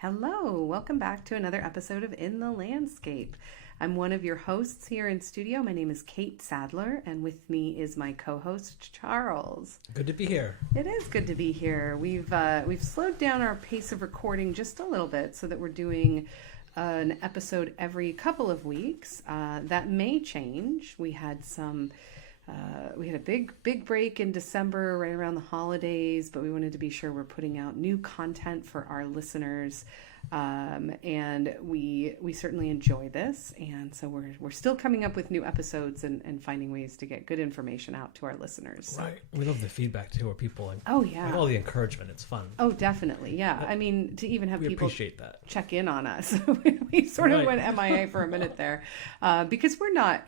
Hello, welcome back to another episode of In the Landscape. I'm one of your hosts here in studio. My name is Kate Sadler, and with me is my co-host Charles. Good to be here. It is good to be here. We've slowed down our pace of recording just a little bit so that we're doing an episode every couple of weeks. That may change. We had a big break in December right around the holidays, but we wanted to be sure we're putting out new content for our listeners. And we certainly enjoy this. And so we're still coming up with new episodes and finding ways to get good information out to our listeners. Right. We love the feedback too, where people like all the encouragement. It's fun. Oh, definitely. Yeah. I mean, to even have people appreciate that. Check in on us. We sort of went MIA for a minute there, because we're not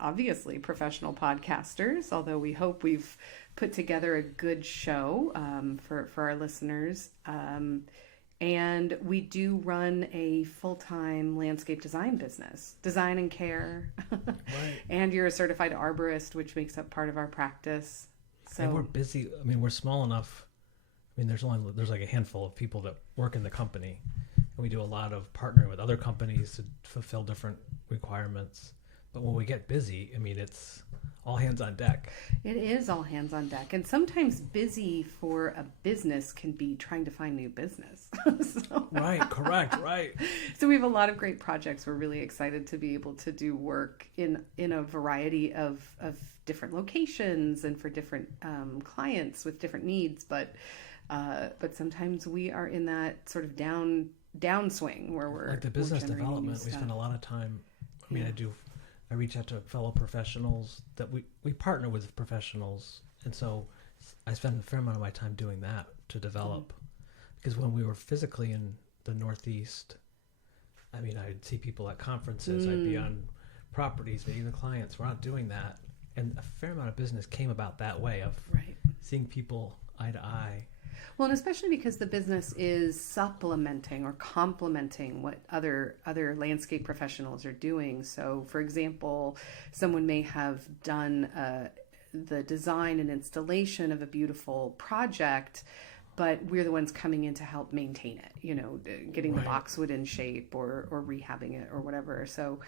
obviously professional podcasters, although we hope we've put together a good show, for our listeners. And we do run a full-time landscape design business, design and care. Right. And you're a certified arborist, which makes up part of our practice. So and we're busy. I mean, we're small enough. I mean, there's like a handful of people that work in the company, and we do a lot of partnering with other companies to fulfill different requirements. But when we get busy, I mean, it's all hands on deck. It is all hands on deck. And sometimes busy for a business can be trying to find new business. Right, correct, right. So we have a lot of great projects. We're really excited to be able to do work in a variety of different locations and for different clients with different needs. But sometimes we are in that sort of downswing where we're like the business development. We spend a lot of time. I mean, I reach out to fellow professionals that we partner with professionals. And so I spend a fair amount of my time doing that to develop. Because when we were physically in the Northeast, I mean, I'd see people at conferences. I'd be on properties, meeting the clients. We're not doing that. And a fair amount of business came about that way of seeing people eye to eye. Well, and especially because the business is supplementing or complementing what other landscape professionals are doing. So, for example, someone may have done the design and installation of a beautiful project, but we're the ones coming in to help maintain it, getting the boxwood in shape or rehabbing it or whatever. So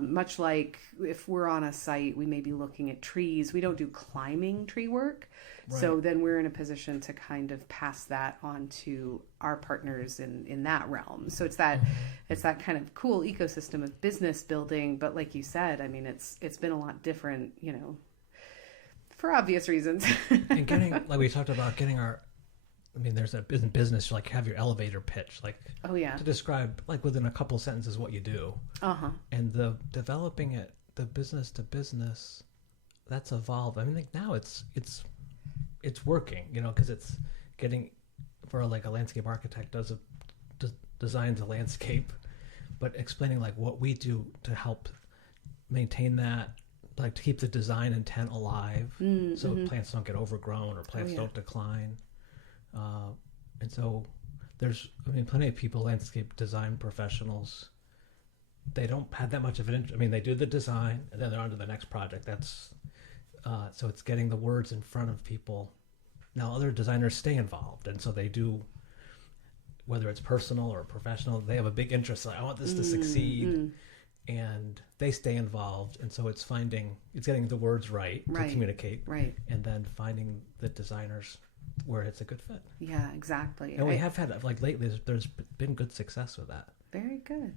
much like if we're on a site, we may be looking at trees. We don't do climbing tree work. Right. So then we're in a position to kind of pass that on to our partners in that realm. So it's that kind of cool ecosystem of business building. But like you said, I mean, it's been a lot different, for obvious reasons. And like we talked about, there's a business, like have your elevator pitch, like to describe like within a couple sentences what you do. And the developing it, the business to business, that's evolved. I mean, like now it's working, because it's getting for like a landscape architect designs a landscape, but explaining like what we do to help maintain that, like to keep the design intent alive, so plants don't get overgrown or plants don't decline. And so there's, plenty of people, landscape design professionals, they don't have that much of an interest. I mean, they do the design and then they're on to the next project. That's, so it's getting the words in front of people. Now, other designers stay involved. And so they do, whether it's personal or professional, they have a big interest. Like, I want this to succeed. And they stay involved. And so it's getting the words right to communicate. Right. And then finding the designers where it's a good fit. Yeah, exactly. And we have had, like lately, there's been good success with that. Very good.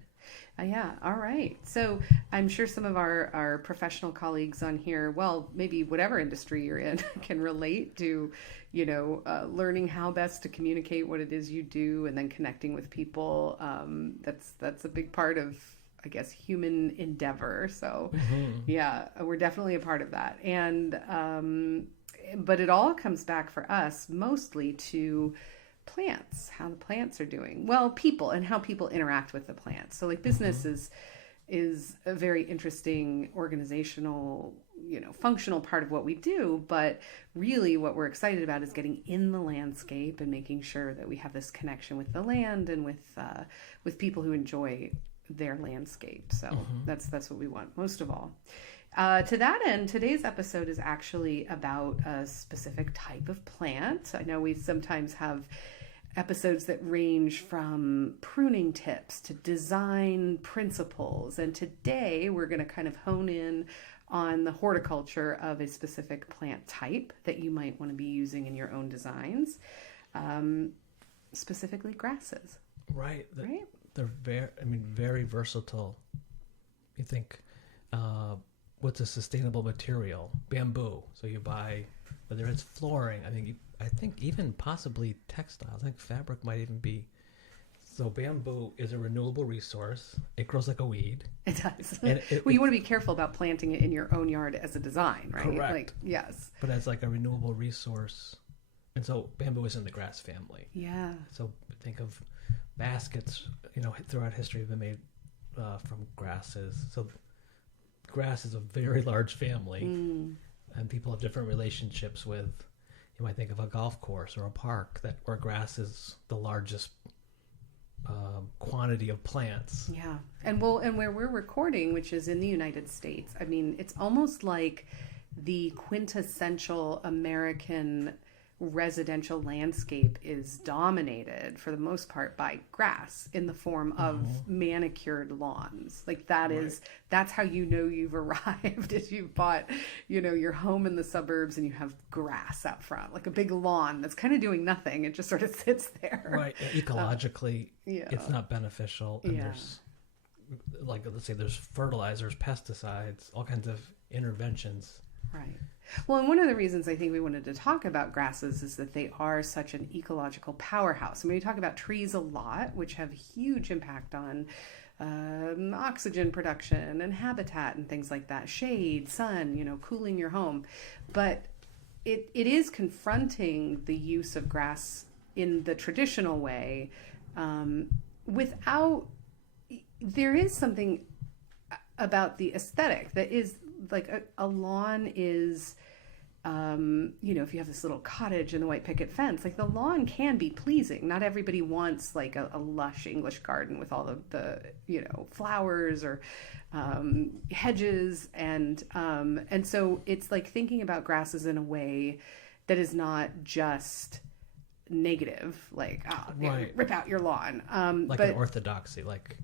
Yeah. All right. So I'm sure some of our professional colleagues on here, well, maybe whatever industry you're in, can relate to, learning how best to communicate what it is you do and then connecting with people. That's a big part of, I guess, human endeavor. So yeah, we're definitely a part of that. And, but it all comes back for us mostly to plants, how the plants are doing. Well, people and how people interact with the plants. So like business is a very interesting organizational, functional part of what we do. But really what we're excited about is getting in the landscape and making sure that we have this connection with the land and with people who enjoy their landscape. So that's what we want most of all. To that end, today's episode is actually about a specific type of plant. I know we sometimes have episodes that range from pruning tips to design principles. And today we're going to kind of hone in on the horticulture of a specific plant type that you might want to be using in your own designs, specifically grasses. Right. They're very versatile. You think, what's a sustainable material? Bamboo. So you buy, whether it's flooring, I think even possibly textiles. I think fabric might even be. So bamboo is a renewable resource. It grows like a weed. It does. You want to be careful about planting it in your own yard as a design, right? Correct. Yes. But as like a renewable resource. And so bamboo is in the grass family. Yeah. So think of baskets, throughout history have been made from grasses. So grass is a very large family. And people have different relationships with, you might think of a golf course or a park where grass is the largest quantity of plants. Yeah. And where we're recording, which is in the United States, it's almost like the quintessential American residential landscape is dominated for the most part by grass in the form of manicured lawns. Like that's how you've arrived, is you've bought, your home in the suburbs and you have grass out front, like a big lawn that's kind of doing nothing. It just sort of sits there. Right. Ecologically, it's not beneficial. And there's, let's say there's fertilizers, pesticides, all kinds of interventions. Right. Well, and one of the reasons I think we wanted to talk about grasses is that they are such an ecological powerhouse. We talk about trees a lot, which have huge impact on oxygen production and habitat and things like that. Shade, sun, cooling your home. But it is confronting the use of grass in the traditional way there is something about the aesthetic that is like a lawn is, if you have this little cottage and the white picket fence, like the lawn can be pleasing. Not everybody wants like a lush English garden with all the flowers or hedges. And so it's like thinking about grasses in a way that is not just negative, like, rip out your lawn. But an orthodoxy, like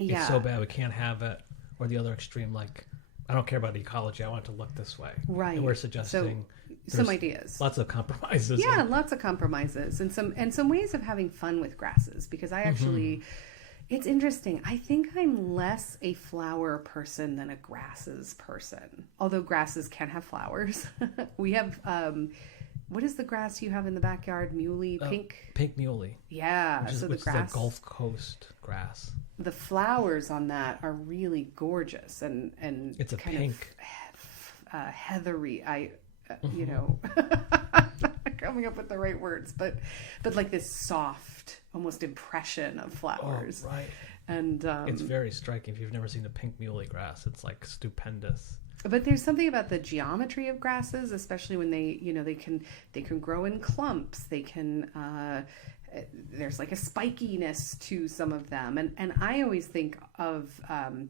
it's so bad we can't have it, or the other extreme, like, I don't care about ecology, I want it to look this way. Right. And we're suggesting some ideas. Lots of compromises. Yeah, lots of compromises and some ways of having fun with grasses, because I actually it's interesting. I think I'm less a flower person than a grasses person. Although grasses can have flowers. We have what is the grass you have in the backyard? Muley, pink? Pink muley. Yeah. Which is the Gulf Coast grass. The flowers on that are really gorgeous and it's a kind pink, of heathery. Coming up with the right words, but like this soft, almost impression of flowers. Oh, right. And it's very striking. If you've never seen a pink muley grass, it's like stupendous. But there's something about the geometry of grasses, especially when they can grow in clumps. They can there's like a spikiness to some of them, and I always think of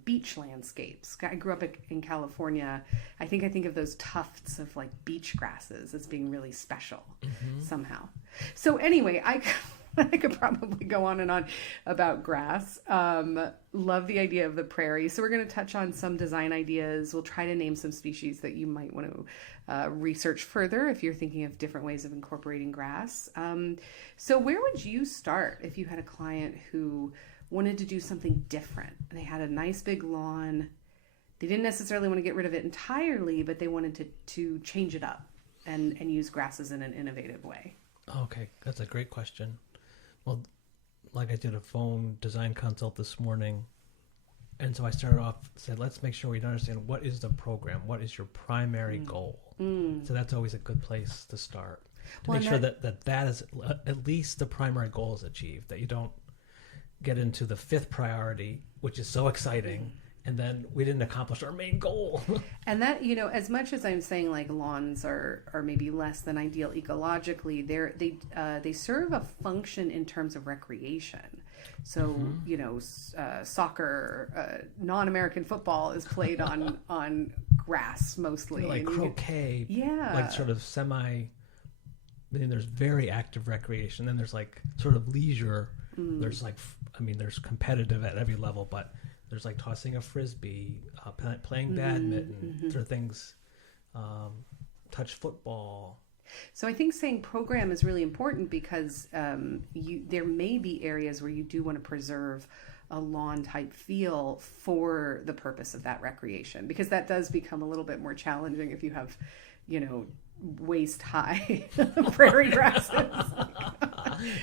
beach landscapes. I grew up in California. I think of those tufts of like beach grasses as being really special somehow. So anyway, I could probably go on and on about grass. Love the idea of the prairie. So we're going to touch on some design ideas. We'll try to name some species that you might want to research further if you're thinking of different ways of incorporating grass. So where would you start if you had a client who wanted to do something different? They had a nice big lawn. They didn't necessarily want to get rid of it entirely, but they wanted to change it up and use grasses in an innovative way. Okay, that's a great question. Well, like I did a phone design consult this morning, and so I started off, said, let's make sure we understand what is the program, what is your primary goal. So that's always a good place to start, to make sure that is at least the primary goal is achieved, that you don't get into the fifth priority, which is so exciting, and then we didn't accomplish our main goal. And that, as much as I'm saying like lawns are maybe less than ideal ecologically, they serve a function in terms of recreation. So, soccer, non-American football is played on grass mostly. Like croquet. Yeah. Like sort of mean, there's very active recreation. Then there's like sort of leisure. There's like, I mean, there's competitive at every level, but there's like tossing a frisbee, playing badminton, sort of things, touch football. So I think saying program is really important because there may be areas where you do want to preserve a lawn type feel for the purpose of that recreation, because that does become a little bit more challenging if you have, waist high prairie grasses.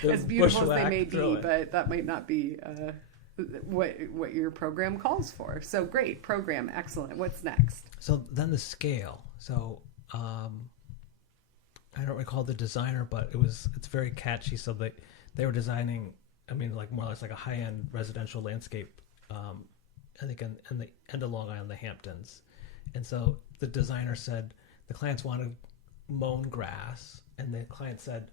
As beautiful as they may be, but that might not be what your program calls for. So great program, excellent. What's next? So then the scale. So I don't recall the designer, but it's very catchy. So they were designing, I mean, like more or less like a high-end residential landscape, I think in the end of Long Island, the Hamptons. And so the designer said the clients wanted mown grass, and the client said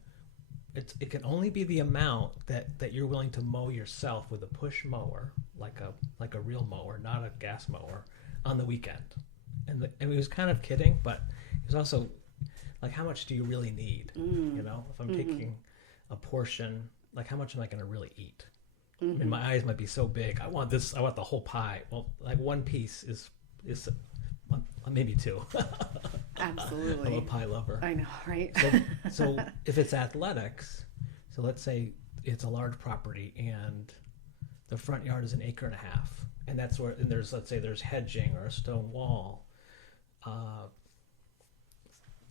it can only be the amount that you're willing to mow yourself with a push mower, like a real mower, not a gas mower, on the weekend. And he was kind of kidding, but he was also like, how much do you really need? If I'm taking a portion, like how much am I going to really eat? I mean, my eyes might be so big. I want the whole pie. Well, like one piece is maybe two. Absolutely. I'm a pie lover. I know, right? So if it's athletics, so let's say it's a large property and the front yard is 1.5 acres, and that's where, and there's hedging or a stone wall. I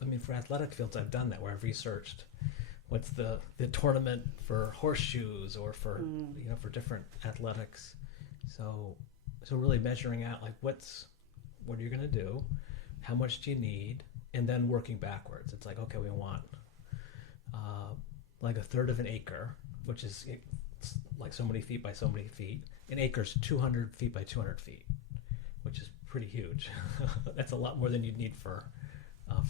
mean, for athletic fields, I've done that where I've researched what's the tournament for horseshoes or for for different athletics. So really measuring out like what are you going to do, how much do you need, and then working backwards. It's like, okay, we want like 1/3 of an acre, which is like so many feet by so many feet. An acre's 200 feet by 200 feet, which is pretty huge. That's a lot more than you'd need for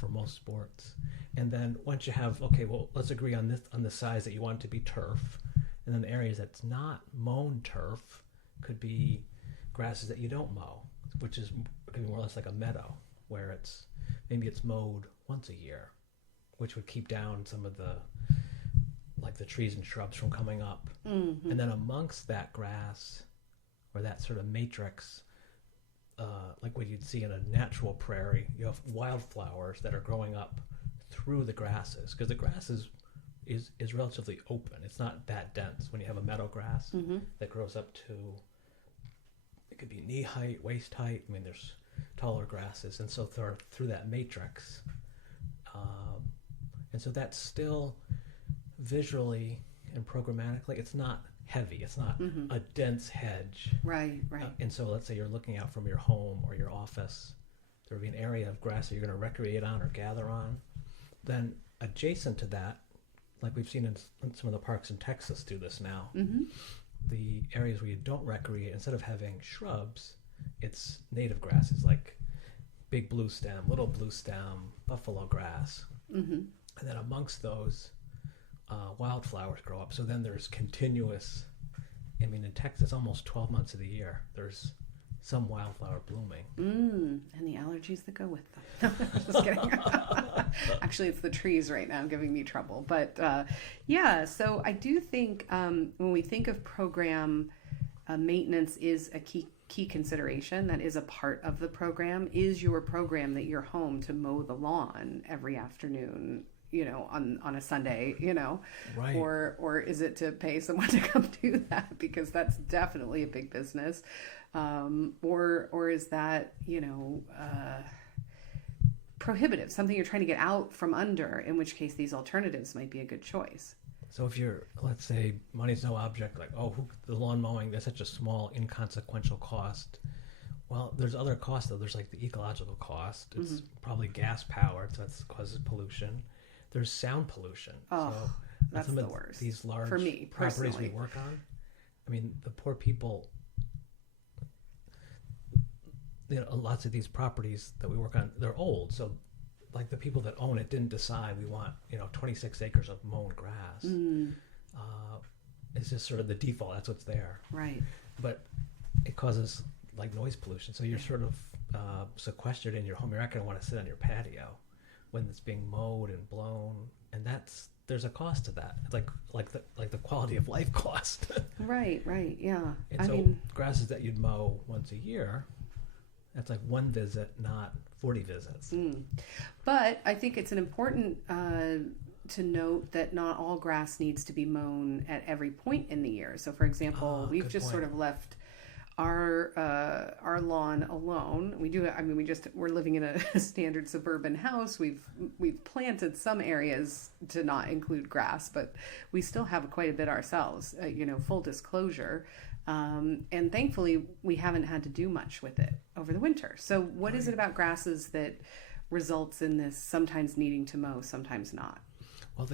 most sports. And then once you have, okay, well, let's agree on the size that you want it to be turf, and then the areas that's not mown turf could be grasses that you don't mow, which is could be more or less like a meadow, where it's mowed once a year, which would keep down some of the trees and shrubs from coming up. And then amongst that grass or that sort of matrix, like what you'd see in a natural prairie, you have wildflowers that are growing up through the grasses, because the grass is relatively open. It's not that dense. When you have a meadow grass that grows up to, it could be knee height, waist height. I mean, there's taller grasses, and so through that matrix, and so that's still visually and programmatically, it's not heavy. It's not a dense hedge. Right. And so let's say you're looking out from your home or your office, there would be an area of grass that you're going to recreate on or gather on. Then adjacent to that, like we've seen in some of the parks in Texas do this now, the areas where you don't recreate, instead of having shrubs, it's native grasses like big blue stem, little blue stem, buffalo grass. And then amongst those, wildflowers grow up. So then there's continuous, I mean, in Texas, almost 12 months of the year, there's some wildflower blooming. And the allergies that go with them. Just kidding. Actually, it's the trees right now giving me trouble. But so I do think when we think of program, maintenance is a key consideration. That is a part of the program. Is your program that you're home to mow the lawn every afternoon, on a Sunday, right. Or is it to pay someone to come do that, because that's definitely a big business, or is that, prohibitive, something you're trying to get out from under, in which case these alternatives might be a good choice. So if you're, let's say, money's no object, like, the lawn mowing, that's such a small, inconsequential cost. Well, there's other costs, though. There's like the ecological cost. It's probably gas powered, so that causes pollution. There's sound pollution. Oh, so that's the worst. These large for me, properties personally. we work on, I mean, the poor people, lots of these properties that we work on, they're old. So like the people that own it didn't decide we want, 26 acres of mown grass. It's just sort of the default. That's what's there. Right. But it causes like noise pollution. So you're sort of sequestered in your home. You're not going to want to sit on your patio when it's being mowed and blown. and there's a cost to that. It's like the quality of life cost. Right, yeah. And grasses that you'd mow once a year, that's like one visit, not 40 visits. But I think it's an important to note that not all grass needs to be mown at every point in the year. So, for example, we've just sort of left our lawn alone. We're living in a standard suburban house. We've planted some areas to not include grass, but we still have quite a bit ourselves, full disclosure. And thankfully we haven't had to do much with it over the winter. So what is it about grasses that results in this sometimes needing to mow, sometimes not? Well,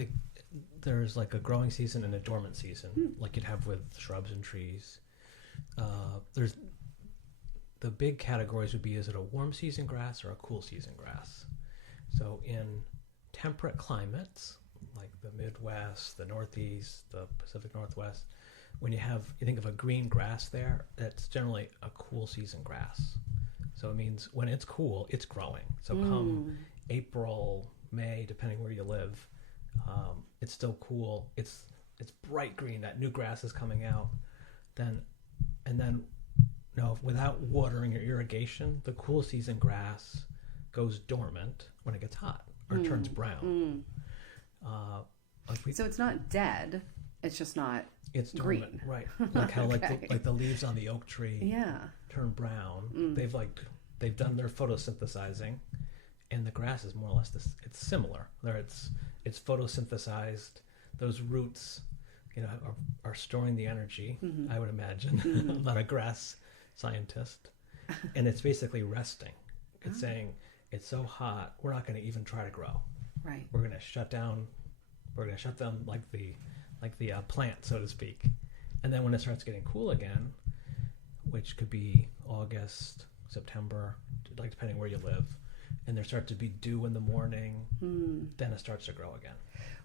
there's like a growing season and a dormant season, like you'd have with shrubs and trees. There's the big categories would be, is it a warm season grass or a cool season grass? So in temperate climates like the Midwest, the Northeast, the Pacific Northwest, when you think of a green grass there, that's generally a cool season grass. So it means when it's cool, it's growing. So come April, May, depending where you live, it's still cool. It's bright green. That new grass is coming out. Then without watering or irrigation, the cool season grass goes dormant when it gets hot or turns brown. So it's not dead. It's just not. It's green. Dormant, right? Like how like the leaves on the oak tree turn brown. They've done their photosynthesizing, and the grass is more or less it's similar. It's photosynthesized. Those roots, are storing the energy. I would imagine. I'm not a grass scientist, and it's basically resting. It's saying it's so hot, we're not going to even try to grow. Right. We're going to shut down. We're going to shut down like the plant, so to speak. And then when it starts getting cool again, which could be August, September, like depending where you live, and there starts to be dew in the morning, then it starts to grow again.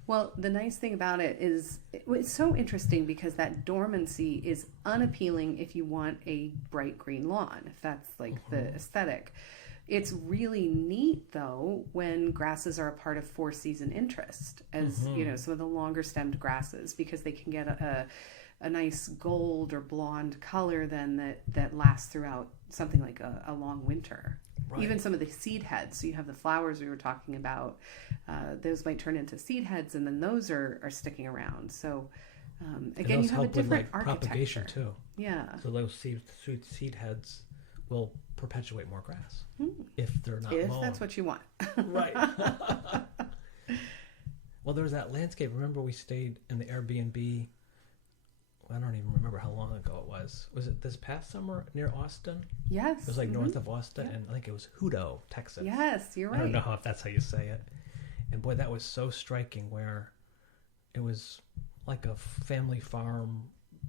Well, the nice thing about it is it's so interesting because that dormancy is unappealing if you want a bright green lawn, if that's like the aesthetic. It's really neat, though, when grasses are a part of four-season interest, as some of the longer stemmed grasses, because they can get a nice gold or blonde color then that lasts throughout something like a long winter. Right. Even some of the seed heads. So you have the flowers we were talking about. Those might turn into seed heads, and then those are sticking around. So again, you have a different architecture. Propagation too. Yeah. So those seed heads will perpetuate more grass if they're not mown. If that's what you want. Right. Well, there was that landscape. Remember we stayed in the Airbnb, I don't even remember how long ago it was. Was it this past summer near Austin? Yes. It was like north of Austin, and I think it was Hutto, Texas. Yes, you're right. I don't know if that's how you say it. And boy, that was so striking, where it was like a family farm,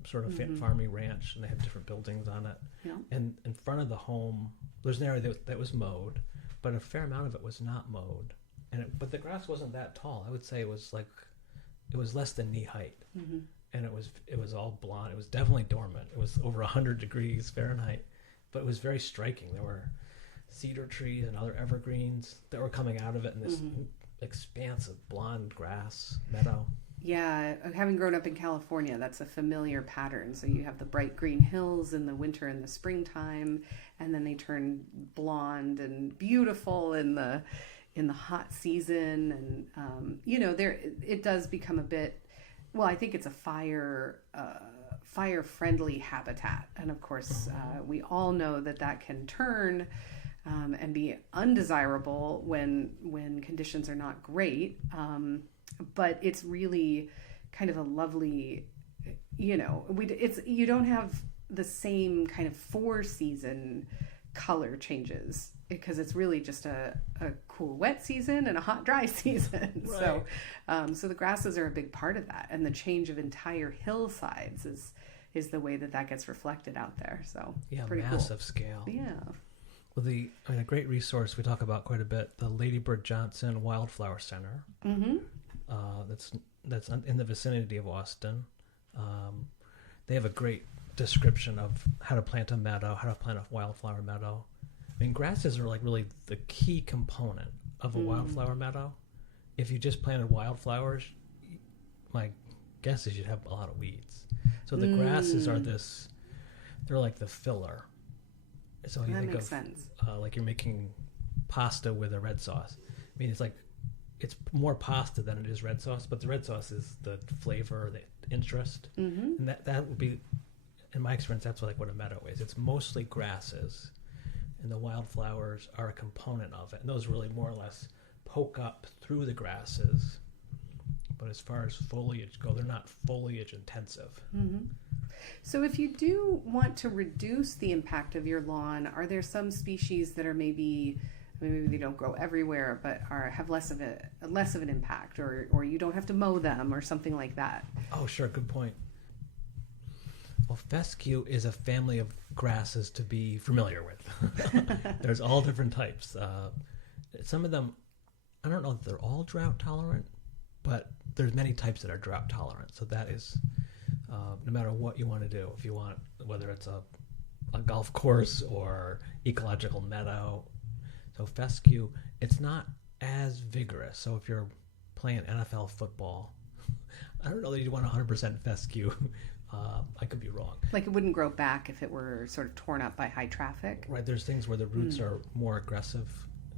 sort of farmy ranch, and they have different buildings on it. Yeah. And in front of the home, there's an area that was mowed, but a fair amount of it was not mowed. But the grass wasn't that tall. I would say it was less than knee height. And it was all blonde. It was definitely dormant. It was over 100 degrees Fahrenheit, but it was very striking. There were cedar trees and other evergreens that were coming out of it in this expansive blonde grass meadow. Yeah, having grown up in California, that's a familiar pattern. So you have the bright green hills in the winter and the springtime, and then they turn blonde and beautiful in the hot season. And it does become a bit. Well, I think it's a fire-friendly habitat, and of course, we all know that can turn and be undesirable when conditions are not great. But it's really kind of a lovely, you don't have the same kind of four-season color changes, because it's really just a cool wet season and a hot dry season. Right. So the grasses are a big part of that, and the change of entire hillsides is the way that gets reflected out there. So yeah, pretty massive cool. Scale. Yeah. Well, a great resource we talk about quite a bit, the Lady Bird Johnson Wildflower Center. That's in the vicinity of Austin. They have a great description of how to plant a meadow, how to plant a wildflower meadow. I mean, grasses are like really the key component of a wildflower meadow. if you just planted wildflowers, my guess is you'd have a lot of weeds. So the grasses are they're like the filler. So you think makes of sense. Like you're making pasta with a red sauce. I mean, it's more pasta than it is red sauce, but the red sauce is the flavor, the interest, and that would be, in my experience, that's what a meadow is. It's mostly grasses, and the wildflowers are a component of it, and those really more or less poke up through the grasses. But as far as foliage go, they're not foliage intensive. So if you do want to reduce the impact of your lawn, are there some species that are maybe they don't grow everywhere, but have less of an impact, or you don't have to mow them or something like that? Oh, sure. Good point. Well, fescue is a family of grasses to be familiar with. There's all different types. Some of them, I don't know if they're all drought tolerant, but there's many types that are drought tolerant. So that is, no matter what you want to do, if you want, whether it's a golf course or ecological meadow. So fescue, it's not as vigorous. So if you're playing NFL football, I don't know that you want 100% fescue. I could be wrong. Like it wouldn't grow back if it were sort of torn up by high traffic. Right. There's things where the roots are more aggressive.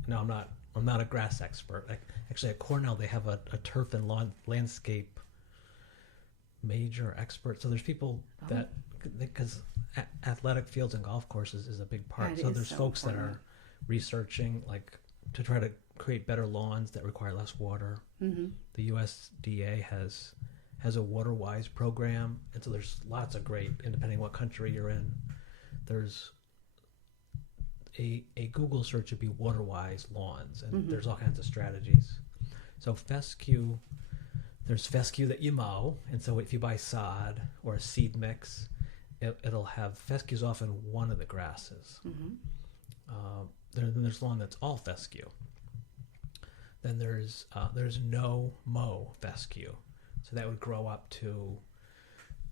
No, I'm not a grass expert. Actually, at Cornell, they have a turf and landscape major expert. So there's people that, because athletic fields and golf courses is a big part. So there's folks that are researching to try to create better lawns that require less water. The USDA has a water-wise program, and so there's lots of great, and depending what country you're in, there's a Google search would be water-wise lawns, and there's all kinds of strategies. So fescue, there's fescue that you mow, and so if you buy sod or a seed mix, it'll have fescue's often one of the grasses. Then there's lawn that's all fescue. Then there's no mow fescue, so that would grow up to,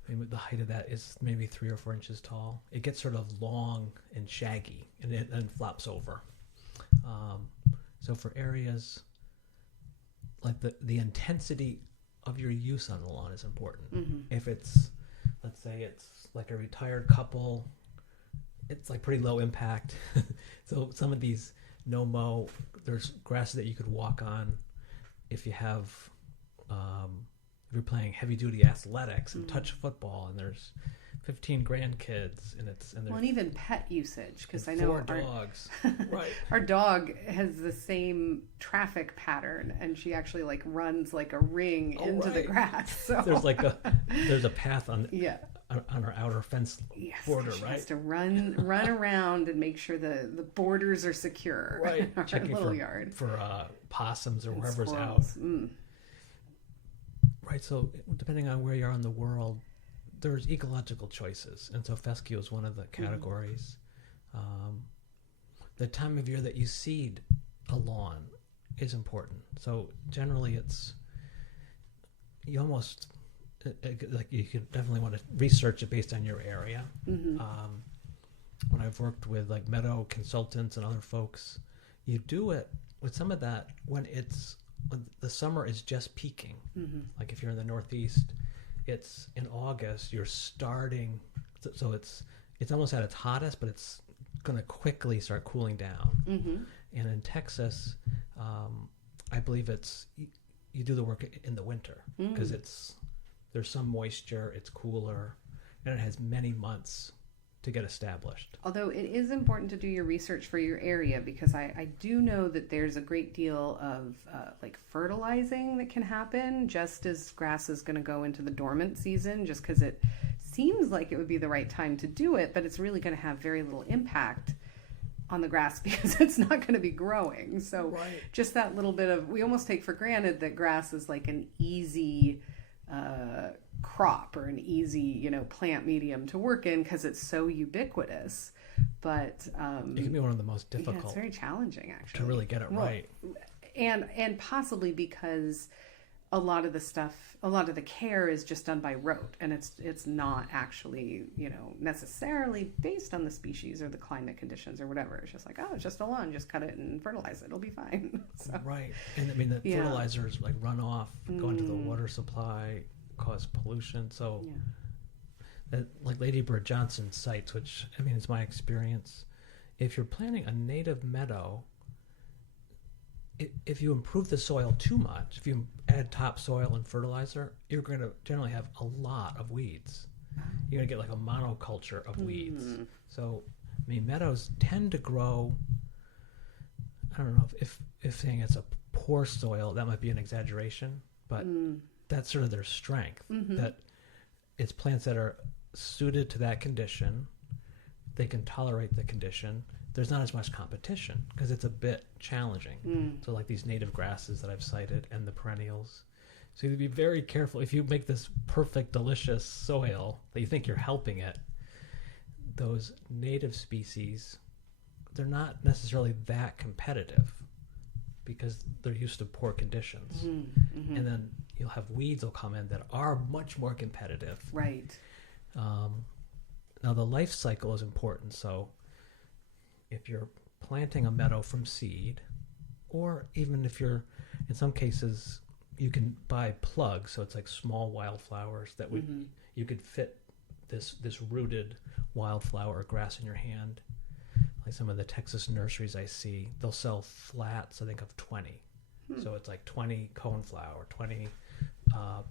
the height of that is maybe 3 or 4 inches tall. It gets sort of long and shaggy, and it then flops over. So for areas like the intensity of your use on the lawn is important. If it's, let's say it's like a retired couple, it's like pretty low impact. So some of these no mow, there's grasses that you could walk on if you have, if you're playing heavy duty athletics and touch football, and there's 15 grandkids, and even pet usage, because I know 4 dogs. Right. Our dog has the same traffic pattern, and she actually runs like a ring into the grass. So there's a path on our outer fence border, she right? has to run around and make sure the borders are secure. Right. In Checking our little yard for possums or whoever's squirrels. out. Right. So depending on where you are in the world, there's ecological choices, and so fescue is one of the categories. The time of year that you seed a lawn is important. So generally, you could definitely want to research it based on your area. When I've worked with meadow consultants and other folks, you do it with some of that when the summer is just peaking. Like if you're in the Northeast, it's in August, you're starting, so it's almost at its hottest, but it's going to quickly start cooling down. And in Texas, I believe you do the work in the winter because there's some moisture, it's cooler, and it has many months to get established. Although it is important to do your research for your area, because I do know that there's a great deal of fertilizing that can happen just as grass is going to go into the dormant season, just because it seems like it would be the right time to do it, but it's really going to have very little impact on the grass because it's not going to be growing. So just that little bit of, we almost take for granted that grass is like an easy crop or an easy, plant medium to work in because it's so ubiquitous. But it can be one of the most difficult. It's very challenging, actually, to really get it right. And possibly because a lot of the stuff, a lot of the care is just done by rote, and it's not actually, necessarily based on the species or the climate conditions or whatever. It's just like, oh, it's just a lawn, just cut it and fertilize it, it'll be fine. So, right. And I mean, the fertilizers like run off, go into the water supply, cause pollution. So like Lady Bird Johnson cites, which I mean, it's my experience. If you're planting a native meadow, if you improve the soil too much, if you add topsoil and fertilizer, you're going to generally have a lot of weeds. You're going to get like a monoculture of weeds. So, I mean, meadows tend to grow, I don't know if saying it's a poor soil, that might be an exaggeration, but that's sort of their strength, that it's plants that are suited to that condition. They can tolerate the condition. There's not as much competition because it's a bit challenging. So like these native grasses that I've cited and the perennials. So you have to be very careful. If you make this perfect, delicious soil that you think you're helping it, those native species, they're not necessarily that competitive because they're used to poor conditions. And then you'll have weeds will come in that are much more competitive. Right. Now the life cycle is important. So if you're planting a meadow from seed, or even if you're, in some cases, you can buy plugs, so it's like small wildflowers that would you could fit this rooted wildflower or grass in your hand. Like some of the Texas nurseries I see, they'll sell flats, I think, of 20. So it's like 20 coneflower, 20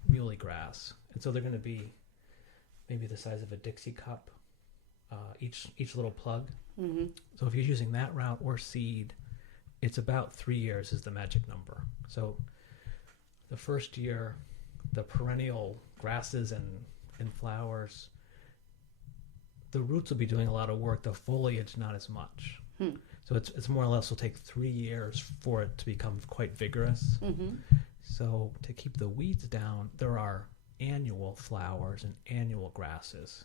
muley grass, and so they're going to be maybe the size of a Dixie cup, each little plug. So if you're using that route or seed, it's about 3 years is the magic number. So the first year, the perennial grasses and flowers, the roots will be doing a lot of work. The foliage, not as much. So it's more or less will take 3 years for it to become quite vigorous. So to keep the weeds down, there are annual flowers and annual grasses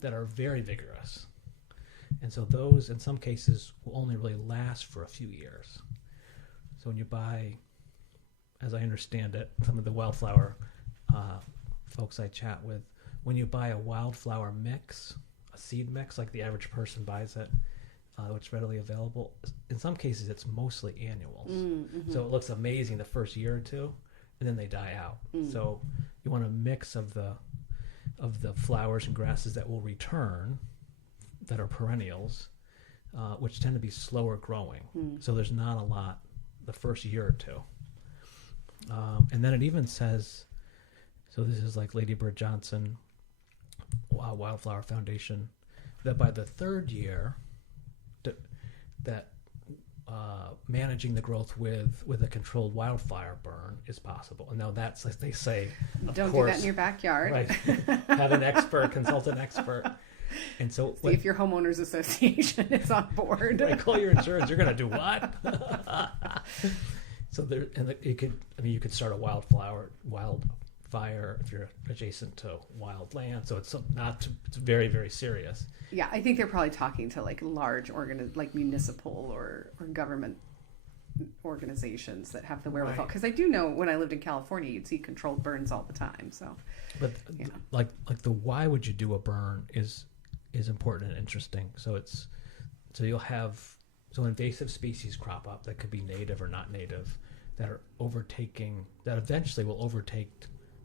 that are very vigorous. And so those, in some cases, will only really last for a few years. So when you buy, as I understand it, some of the wildflower folks I chat with, when you buy a wildflower mix, a seed mix, like the average person buys it, which is readily available, in some cases it's mostly annuals. So it looks amazing the first year or two, and then they die out. So you want a mix of the flowers and grasses that will return, that are perennials, which tend to be slower growing. So there's not a lot the first year or two. And then it even says, so this is like Lady Bird Johnson, Wildflower Foundation, that by the third year, that managing the growth with a controlled wildfire burn is possible. And now that's, like they say, don't do that in your backyard. Right. Have an expert, consult an expert. And so see if your homeowners association is on board. Right, call your insurance. You're going to do what? So there, and you could start a wildfire if you're adjacent to wild land. So it's it's very, very serious. Yeah, I think they're probably talking to like large like municipal or government organizations that have the wherewithal. Because I do know when I lived in California, you'd see controlled burns all the time. So, but like the why would you do a burn is important and interesting. So you'll have invasive species crop up that could be native or not native that eventually will overtake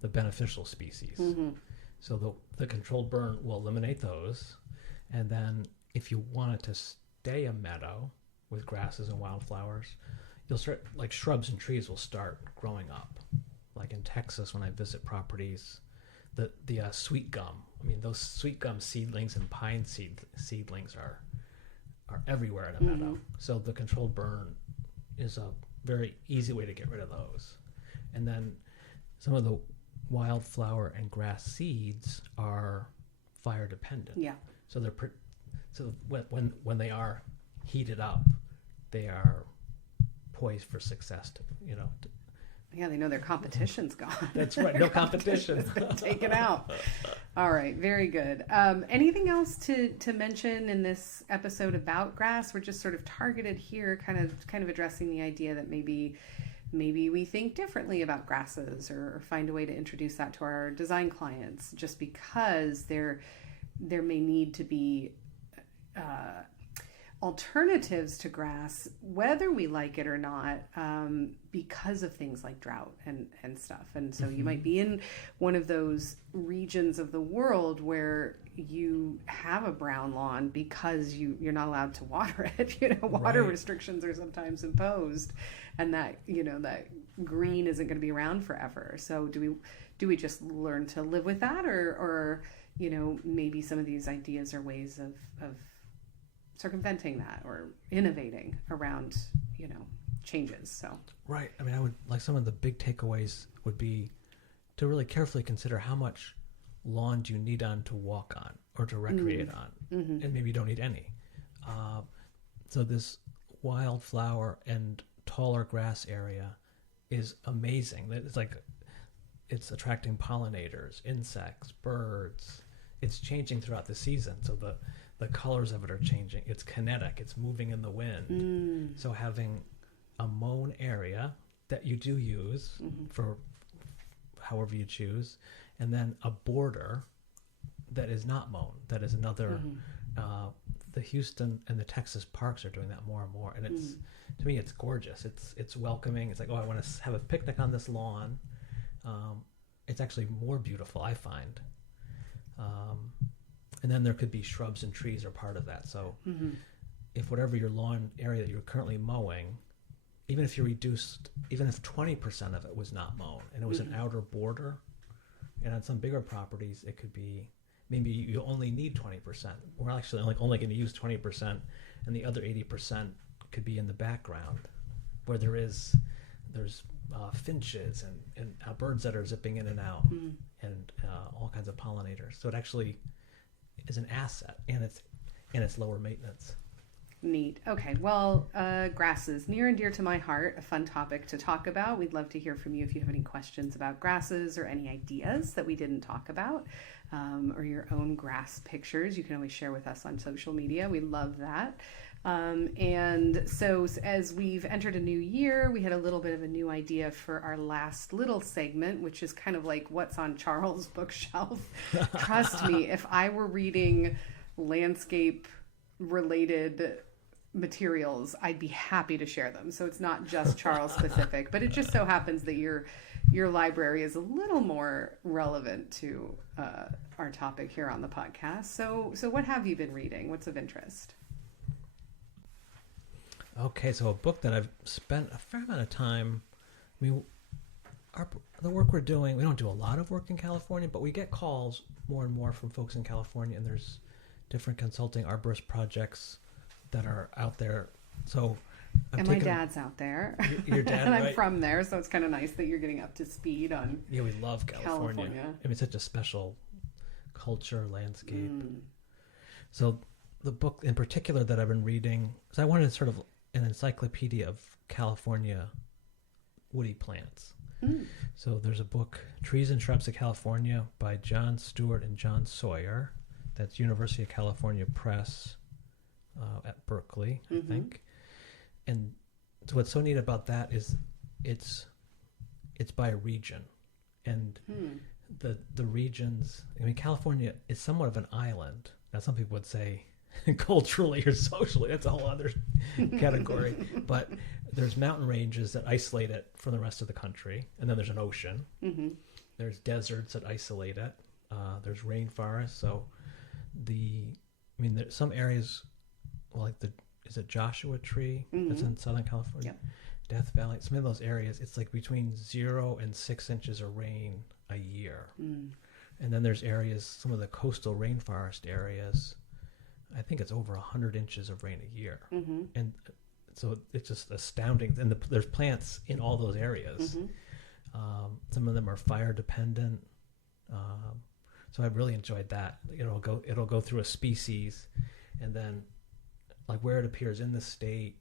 the beneficial species. So the controlled burn will eliminate those, and then if you want it to stay a meadow with grasses and wildflowers, you'll start, like shrubs and trees will start growing up. Like in Texas, when I visit properties, the sweet gum. I mean, those sweet gum seedlings and pine seedlings are everywhere in a meadow. So the controlled burn is a very easy way to get rid of those. And then some of the wildflower and grass seeds are fire dependent. Yeah. So when they are heated up, they are poised for success. Yeah, they know their competition's gone. That's right. No competition. It's been taken out. All right. Very good. Anything else to mention in this episode about grass? We're just sort of targeted here, kind of addressing the idea that maybe maybe we think differently about grasses, or find a way to introduce that to our design clients, just because there may need to be alternatives to grass, whether we like it or not, because of things like drought and stuff. And so you might be in one of those regions of the world where you have a brown lawn because you're not allowed to water it. Water restrictions are sometimes imposed, and that that green isn't going to be around forever. So do we just learn to live with that, or maybe some of these ideas are ways of circumventing that, or innovating around changes. So right. I mean, I would like, some of the big takeaways would be to really carefully consider how much lawn do you need on to walk on or to recreate on, and maybe you don't need any. So this wildflower and taller grass area is amazing. It's attracting pollinators, insects, birds. It's changing throughout the season, so the colors of it are changing. It's kinetic. It's moving in the wind. So having a mown area that you do use for however you choose, and then a border that is not mown, that is another. The Houston and the Texas parks are doing that more and more, and it's to me, it's gorgeous. It's welcoming. It's like, oh, I want to have a picnic on this lawn. It's actually more beautiful, I find. And then there could be shrubs and trees are part of that. So if whatever your lawn area that you're currently mowing, even if 20% of it was not mown and it was an outer border, and on some bigger properties, it could be, maybe you only need 20%. We're actually only going to use 20%, and the other 80% could be in the background, where there's finches and birds that are zipping in and out, and all kinds of pollinators. So it actually is an asset, and it's lower maintenance. Neat. Okay. Well, grasses, near and dear to my heart, a fun topic to talk about. We'd love to hear from you if you have any questions about grasses or any ideas that we didn't talk about, or your own grass pictures. You can always share with us on social media. We love that. And so as we've entered a new year, we had a little bit of a new idea for our last little segment, which is kind of like what's on Charles' bookshelf. Trust me, if I were reading landscape related materials, I'd be happy to share them. So it's not just Charles specific, but it just so happens that your library is a little more relevant to our topic here on the podcast. So what have you been reading? What's of interest? Okay, so a book that I've spent a fair amount of time. I mean, the work we're doing, we don't do a lot of work in California, but we get calls more and more from folks in California, and there's different consulting arborist projects that are out there. So my dad's out there. Your dad, and I'm right? from there, so it's kind of nice that you're getting up to speed on. Yeah, we love California. I mean, it's such a special culture, landscape. So the book in particular that I've been reading, so I wanted sort of an encyclopedia of California woody plants. So there's a book, Trees and Shrubs of California, by John Stewart and John Sawyer. That's University of California Press at Berkeley, I think. And so what's so neat about that is it's by region. And the regions, I mean, California is somewhat of an island. Now, some people would say culturally or socially, that's a whole other category. But there's mountain ranges that isolate it from the rest of the country. And then there's an ocean. There's deserts that isolate it. There's rainforests. So there's some areas, like is it Joshua Tree? That's in Southern California. Death Valley. Some of those areas, it's like between 0 and 6 inches of rain a year. And then there's areas, some of the coastal rainforest areas, I think it's over 100 inches of rain a year. And so it's just astounding. And there's plants in all those areas. Some of them are fire dependent. So I really enjoyed that. It'll go through a species, and then like where it appears in the state,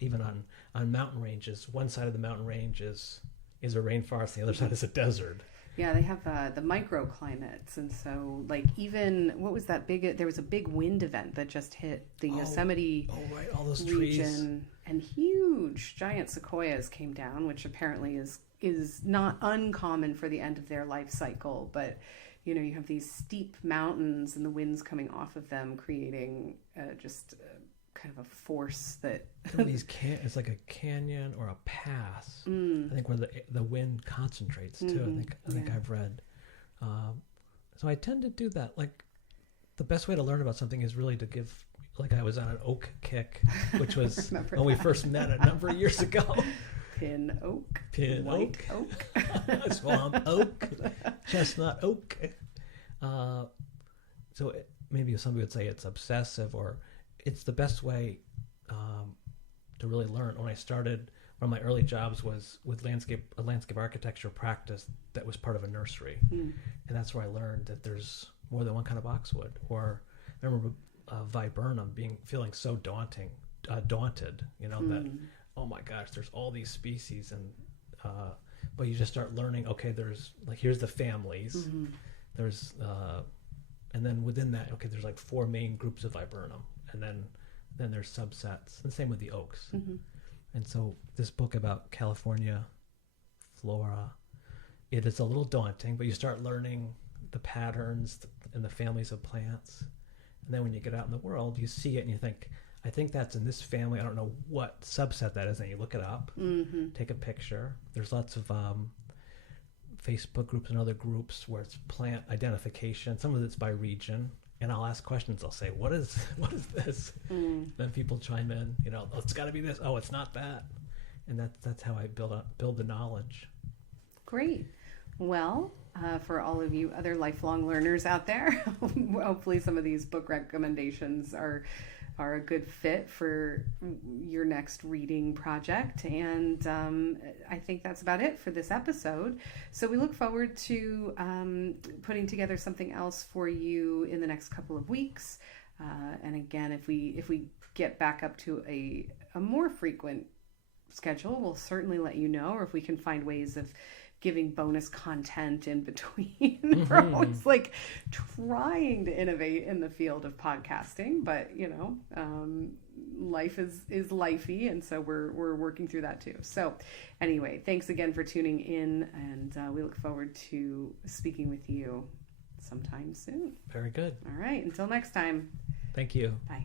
even on mountain ranges. One side of the mountain range is a rainforest, the other side is a desert. Yeah, they have the microclimates, and so like even what was that big? There was a big wind event that just hit the Yosemite right, all those region, trees. And huge giant sequoias came down, which apparently is not uncommon for the end of their life cycle. But you know, you have these steep mountains and the winds coming off of them, creating just kind of a force that it's like a canyon or a pass. I think where the wind concentrates too. I think I've read. So I tend to do that. Like the best way to learn about something is really to give. Like I was on an oak kick, which was when we first met a number of years ago. Pin oak, white oak, swamp oak, chestnut oak. So maybe somebody would say it's obsessive, or it's the best way to really learn. When I started, one of my early jobs was with a landscape architecture practice that was part of a nursery, and that's where I learned that there's more than one kind of boxwood. Or I remember viburnum feeling so daunted, you know, that oh my gosh, there's all these species, and but you just start learning. Okay, there's like here's the families. There's and then within that, okay, there's like 4 main groups of viburnum, and then there's subsets. And same with the oaks. And so this book about California flora, it is a little daunting, but you start learning the patterns and the families of plants. And then when you get out in the world, you see it and you think, I think that's in this family. I don't know what subset that is. And you look it up, take a picture. There's lots of Facebook groups and other groups where it's plant identification. Some of it's by region. And I'll ask questions. I'll say, what is this? Then people chime in, you know, oh, it's got to be this. Oh, it's not that. And that's how I build the knowledge. Great. Well, for all of you other lifelong learners out there, hopefully some of these book recommendations are a good fit for your next reading project. And I think that's about it for this episode. So we look forward to putting together something else for you in the next couple of weeks. And again, if we get back up to a more frequent schedule, we'll certainly let you know, or if we can find ways of giving bonus content in between. We're always like trying to innovate in the field of podcasting, but you know, life is lifey, and so we're working through that too. So anyway, thanks again for tuning in, and we look forward to speaking with you sometime soon. Very good. All right, until next time. Thank you. Bye.